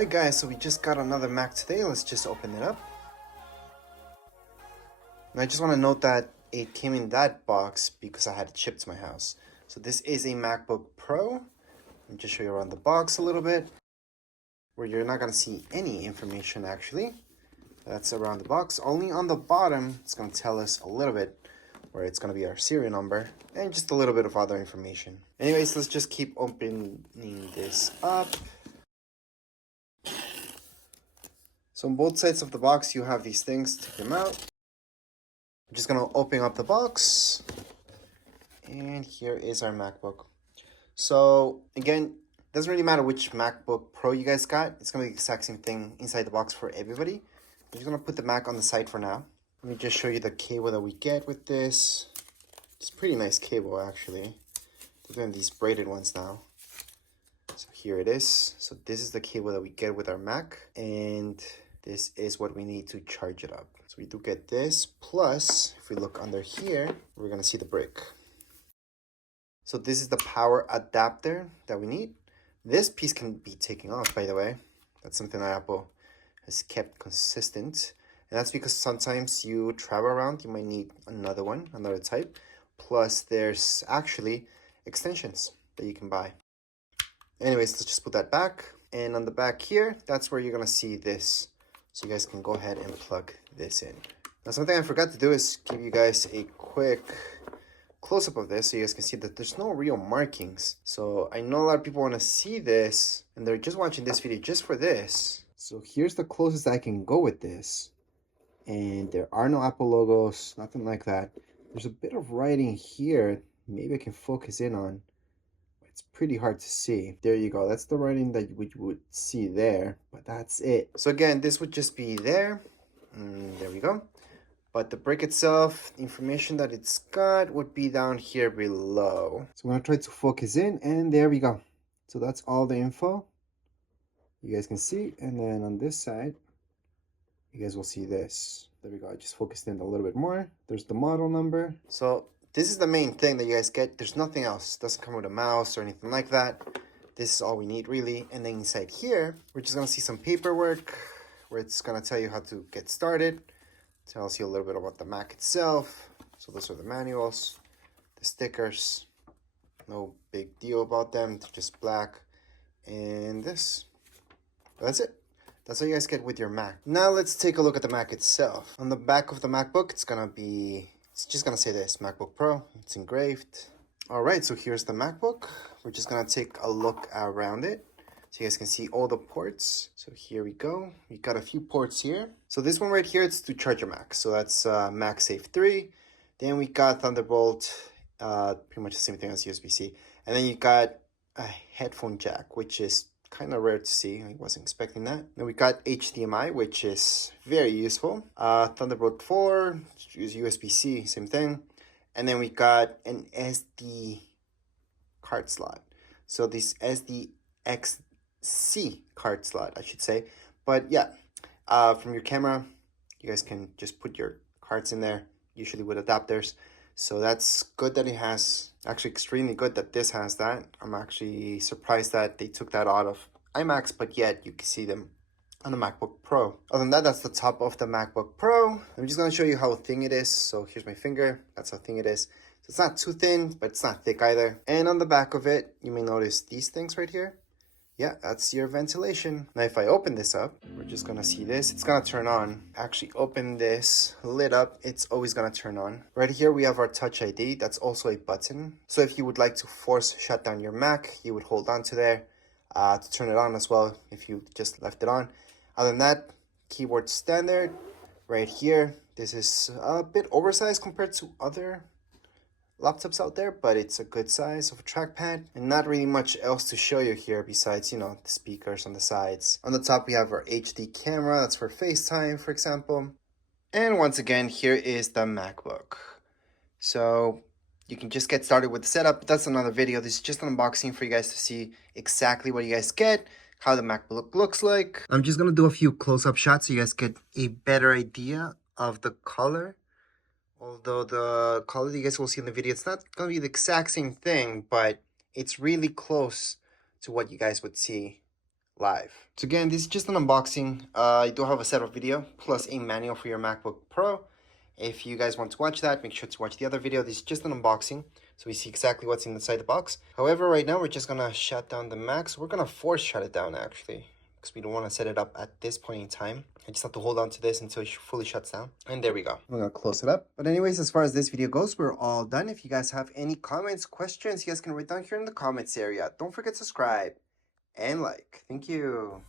Alright guys, so we just got another Mac today. Let's just open it up. And I just want to note that it came in that box because I had it shipped to my house. So this is a MacBook Pro. Let me just show you around the box a little bit, where you're not going to see any information actually. That's around the box. Only on the bottom, it's going to tell us a little bit where it's going to be our serial number and just a little bit of other information. Anyways, let's just keep opening this up. So on both sides of the box, you have these things. Take them out. I'm just going to open up the box. And here is our MacBook. So again, doesn't really matter which MacBook Pro you guys got. It's going to be the exact same thing inside the box for everybody. I'm just going to put the Mac on the side for now. Let me just show you the cable that we get with this. It's a pretty nice cable actually. They're doing these braided ones now. So here it is. So this is the cable that we get with our Mac. And this is what we need to charge it up. So we do get this. Plus, if we look under here, we're going to see the brick. So this is the power adapter that we need. This piece can be taken off, by the way. That's something that Apple has kept consistent. And that's because sometimes you travel around, you might need another one, another type. Plus, there's actually extensions that you can buy. Anyways, let's just put that back. And on the back here, that's where you're going to see this. So you guys can go ahead and plug this in. Now, something I forgot to do is give you guys a quick close-up of this so you guys can see that there's no real markings. So I know a lot of people want to see this, and they're just watching this video just for this. So here's the closest I can go with this. And there are no Apple logos, nothing like that. There's a bit of writing here. Maybe I can focus in on. It's pretty hard to see. There you go. That's the writing that you would see there. But that's it. So again, this would just be there. There we go. But the brick itself, the information that it's got would be down here below. So I'm going to try to focus in. And there we go. So that's all the info you guys can see. And then on this side, you guys will see this. There we go. I just focused in a little bit more. There's the model number. So this is the main thing that you guys get. There's nothing else. It doesn't come with a mouse or anything like that. This is all we need really. And then inside here, we're just going to see some paperwork where it's going to tell you how to get started. Tells you a little bit about the Mac itself. So those are the manuals, the stickers. No big deal about them. They're just black. And this. That's it. That's what you guys get with your Mac. Now let's take a look at the Mac itself. On the back of the MacBook, it's just gonna say this, MacBook Pro. It's engraved. All right, so here's the MacBook. We're just gonna take a look around it so you guys can see all the ports. So here we go. We got a few ports here. So this one right here, it's to charge your Mac. So that's MagSafe 3. Then we got Thunderbolt, pretty much the same thing as USB-C. And then you got a headphone jack, which is kind of rare to see. I wasn't expecting that. Then we got HDMI, which is very useful. Thunderbolt 4, USB-C, same thing. And then we got an SD card slot. So this SDXC card slot, I should say. But yeah, from your camera, you guys can just put your cards in there, usually with adapters. So that's good that it has, actually extremely good that this has that. I'm actually surprised that they took that out of iMacs, but yet you can see them on the MacBook Pro. Other than that, that's the top of the MacBook Pro. I'm just gonna show you how thin it is. So here's my finger, that's how thin it is. So it's not too thin, but it's not thick either. And on the back of it, you may notice these things right here. Yeah, that's your ventilation. Now, if I open this up, we're just gonna see this. It's gonna turn on. Actually, open this lid up. It's always gonna turn on. Right here, we have our Touch ID. That's also a button. So if you would like to force shut down your Mac, you would hold on to there to turn it on as well if you just left it on. Other than that, keyboard standard. Right here, this is a bit oversized compared to other laptops out there, but it's a good size of a trackpad, and not really much else to show you here besides, you know, the speakers on the sides. On the top, we have our HD camera. That's for FaceTime, for example. And once again, here is the MacBook. So you can just get started with the setup. That's another video. This is just an unboxing for you guys to see exactly what you guys get, how the MacBook looks like. I'm just gonna do a few close-up shots so you guys get a better idea of the color. Although the color you guys will see in the video, it's not going to be the exact same thing, but it's really close to what you guys would see live. So again, this is just an unboxing. I do have a setup video plus a manual for your MacBook Pro. If you guys want to watch that, make sure to watch the other video. This is just an unboxing, so we see exactly what's inside the box. However, right now we're just gonna shut down the Mac. So we're gonna force shut it down actually, because we don't want to set it up at this point in time. I just have to hold on to this until it fully shuts down. And there we go. I'm gonna close it up. But anyways, as far as this video goes, we're all done. If you guys have any comments, questions, you guys can write down here in the comments area. Don't forget to subscribe and like. Thank you.